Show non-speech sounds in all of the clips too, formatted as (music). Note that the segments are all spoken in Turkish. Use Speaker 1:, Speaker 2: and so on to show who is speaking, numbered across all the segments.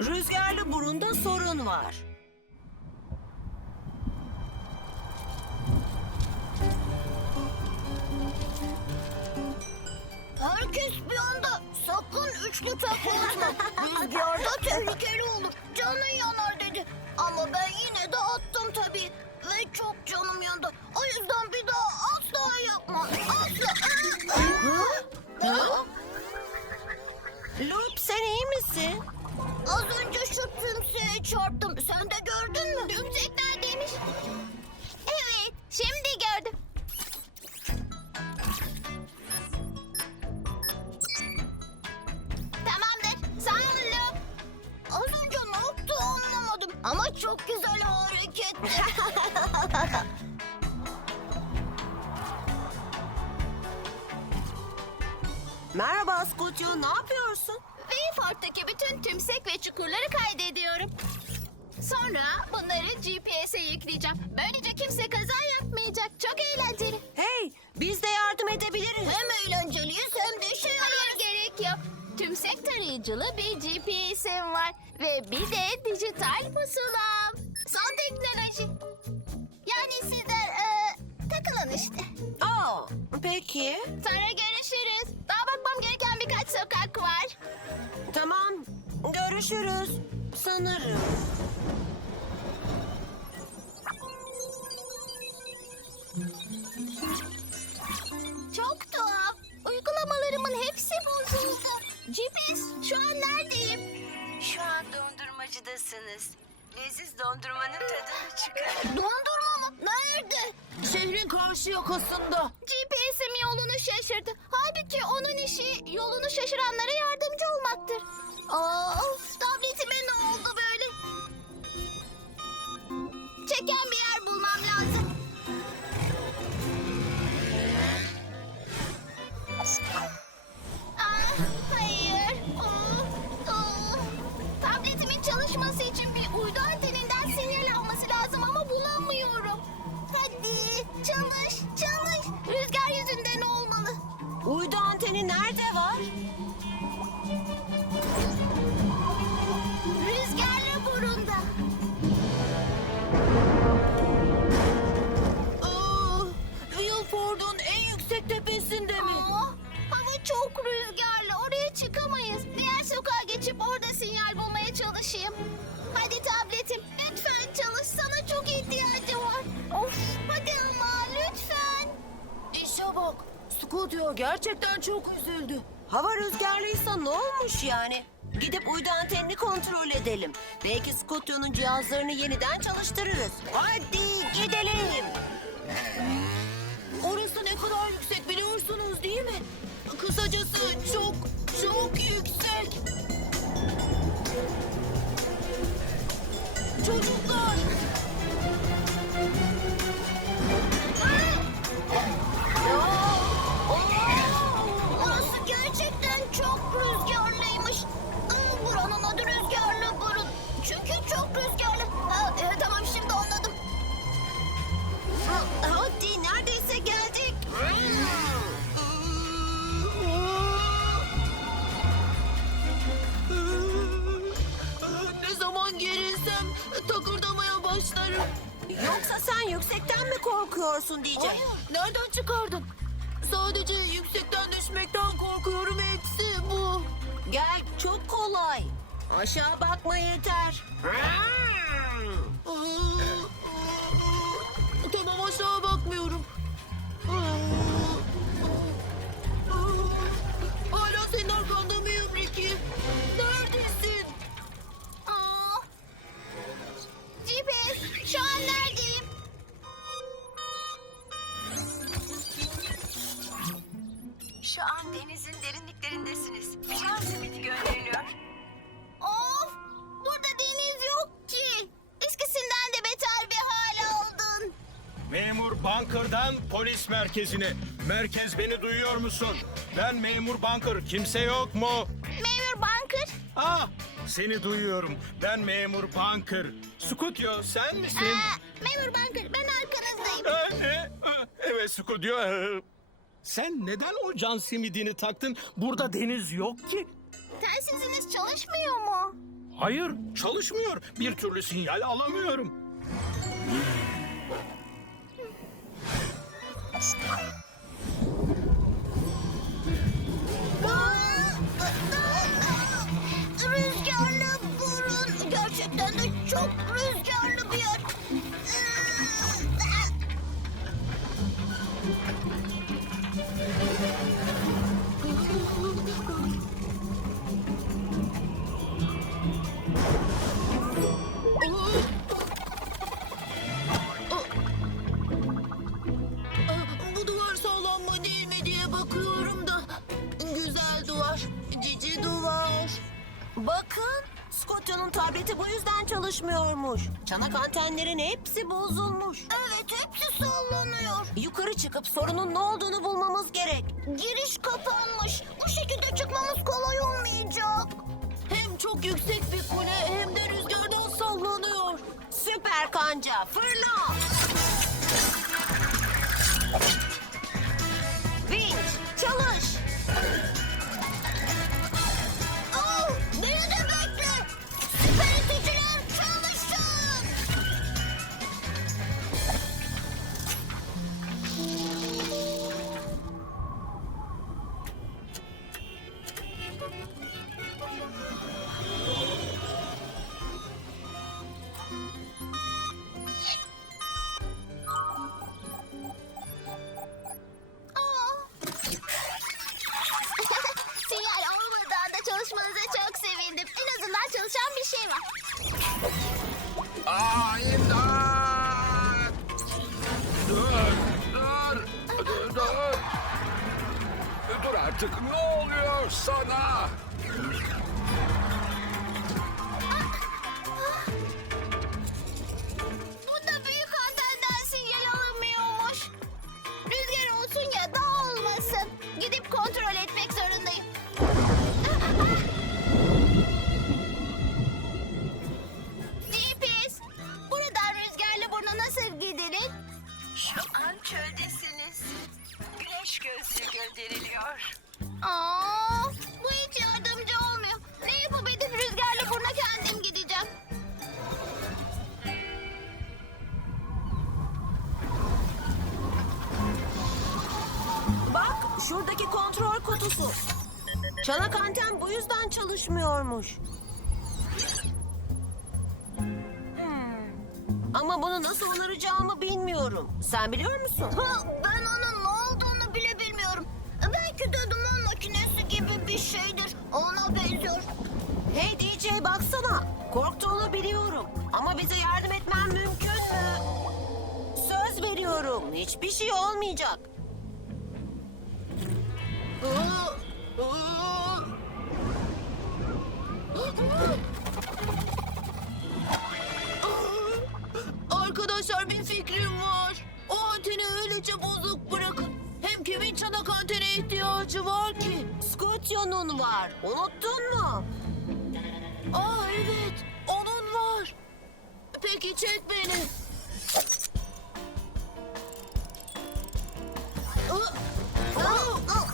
Speaker 1: Rüzgarlı burunda sorun var.
Speaker 2: Herkes bir anda sakın üçlü takılma. Rüzgarda tehlikeli olur. Canın yanar dedi. Ama ben yine de attım tabii. Çok güzel hareketti. (laughs)
Speaker 1: Merhaba Scotio, ne yapıyorsun?
Speaker 2: Wayfart'taki bütün tümsek ve çukurları kaydediyorum. Sonra bunları GPS'e yükleyeceğim. Böylece kimse kaza
Speaker 1: peki.
Speaker 2: Sonra görüşürüz. Daha bakmam gereken birkaç sokak var.
Speaker 1: Tamam, görüşürüz. Sanırım.
Speaker 2: Çok tuhaf. Uygulamalarımın hepsi bozuldu. GPS şu an neredeyim?
Speaker 1: Şu an dondurmacıdasınız. Leziz dondurmanın tadını çıkarın.
Speaker 2: Dondurma mı? Nerede?
Speaker 3: Şehrin karşı yakasında.
Speaker 2: GPS'im yolunu şaşırdı. Halbuki onun işi yolunu şaşıranlara yardımcı olmaktır. Aa, of, tabletime ne oldu böyle? Çeken
Speaker 3: Scooter gerçekten çok üzüldü.
Speaker 1: Hava rüzgarlıysa ne olmuş yani? Gidip uydu antenini kontrol edelim. Belki Scotio'nun cihazlarını yeniden çalıştırırız. Hadi gidelim.
Speaker 3: Orası ne kadar yüksek biliyorsunuz değil mi? Kısacası çok çok yüksek.
Speaker 1: Korkuyorsun diyeceğim.
Speaker 3: Nereden çıkardın? Sadece yüksekten düşmekten korkuyorum hepsi bu.
Speaker 1: Gel çok kolay. Aşağı bakma yeter.
Speaker 3: Tamam aşağı
Speaker 2: Şu an
Speaker 1: denizin derinliklerindesiniz. Can simidi gönderiliyor.
Speaker 2: Of! Burada deniz yok ki. Eskisinden de beter bir hal aldın.
Speaker 4: Memur Bunker'dan polis merkezine. Merkez beni duyuyor musun? Ben Memur Bunker. Kimse yok mu?
Speaker 2: Memur Bunker.
Speaker 4: Ah, seni duyuyorum. Ben Memur Bunker. Scutio sen misin?
Speaker 2: Aa, Memur Bunker ben arkanızdayım.
Speaker 4: Ha, ne? Ha, Evet Scutio. Ee, Sen neden o can simidini taktın? Burada deniz yok ki.
Speaker 2: Telsiziniz çalışmıyor mu?
Speaker 4: Hayır, çalışmıyor. Bir türlü sinyal alamıyorum.
Speaker 5: Rüzgarlı burun. Gerçekten de çok
Speaker 1: yüzden çalışmıyormuş. Çanak antenlerin hepsi bozulmuş.
Speaker 5: Evet hepsi sallanıyor.
Speaker 1: Yukarı çıkıp sorunun ne olduğunu bulmamız gerek.
Speaker 5: Giriş kapanmış. Bu şekilde çıkmamız kolay olmayacak.
Speaker 3: Hem çok yüksek bir kule hem de rüzgardan sallanıyor.
Speaker 1: Süper kanca, fırla!
Speaker 2: Artık, ne sana?
Speaker 1: Şuradaki kontrol kutusu. Çanak anten bu yüzden çalışmıyormuş. Hmm. Ama bunu nasıl onaracağımı bilmiyorum. Sen biliyor musun?
Speaker 5: Ha, ben onun ne olduğunu bile bilmiyorum. Belki de duman makinesi gibi bir şeydir. Ona benziyor.
Speaker 1: Hey DJ baksana. Korktuğunu biliyorum. Ama bize yardım etmen mümkün mü? Söz veriyorum. Hiçbir şey olmayacak.
Speaker 3: Arkadaşlar bir fikrim var. O anteni öylece bozuk bırakın. Hem kimin çanak antene ihtiyacı var ki?
Speaker 1: Scootio'nun var. Unuttun mu?
Speaker 3: Aa evet, onun var. Peki çek beni. Aa, aa, aa,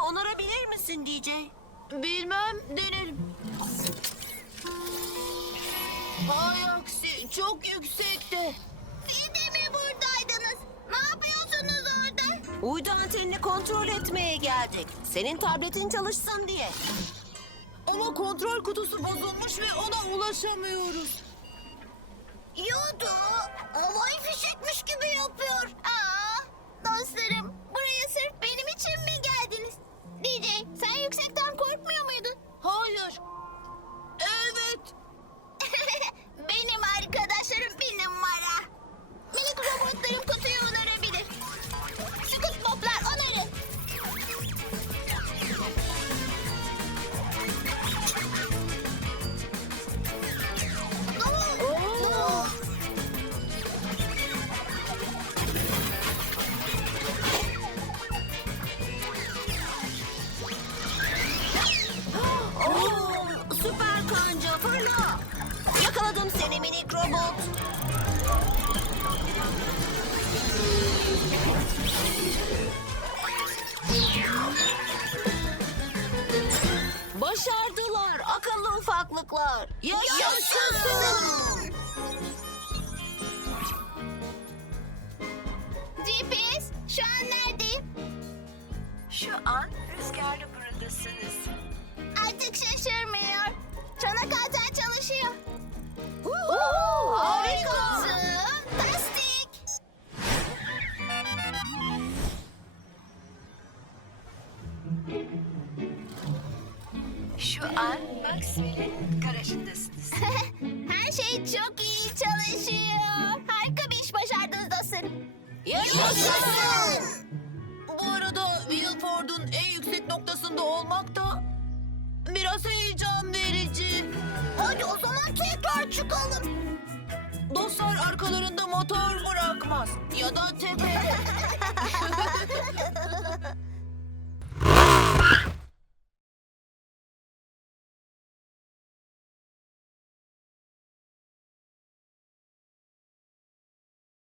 Speaker 1: Bunu onarabilir misin DJ?
Speaker 3: Bilmem denerim. Hay aksi çok yüksekte.
Speaker 5: Siz de mi buradaydınız? Ne yapıyorsunuz orada?
Speaker 1: Uydu antenini kontrol etmeye geldik. Senin tabletin çalışsın diye.
Speaker 3: Ama kontrol kutusu bozulmuş ve ona ulaşamıyoruz.
Speaker 5: Yodu, havai fişekmiş gibi yapıyor. Aa, dostlarım, buraya sırf benim için mi? DJ, sen yüksekten korkmuyor muydun?
Speaker 3: Hayır.
Speaker 1: Ufaklıklar. Yaşasın.
Speaker 2: GPS şu an neredeyim?
Speaker 6: Şu an rüzgarlı burundasınız.
Speaker 2: Artık şaşırmıyor. Çanak altan çalışıyor.
Speaker 1: Harika.
Speaker 6: Şu an Maxwell'in garajındasınız. (laughs)
Speaker 2: Her şey çok iyi çalışıyor. Harika bir iş başardınız dostlarım.
Speaker 1: Yaşasın.
Speaker 3: Bu arada Wilford'un en yüksek noktasında olmak da biraz heyecan verici.
Speaker 2: Hadi o zaman tekrar çıkalım.
Speaker 3: Dostlar arkalarında motor bırakmaz ya da tepe. (laughs)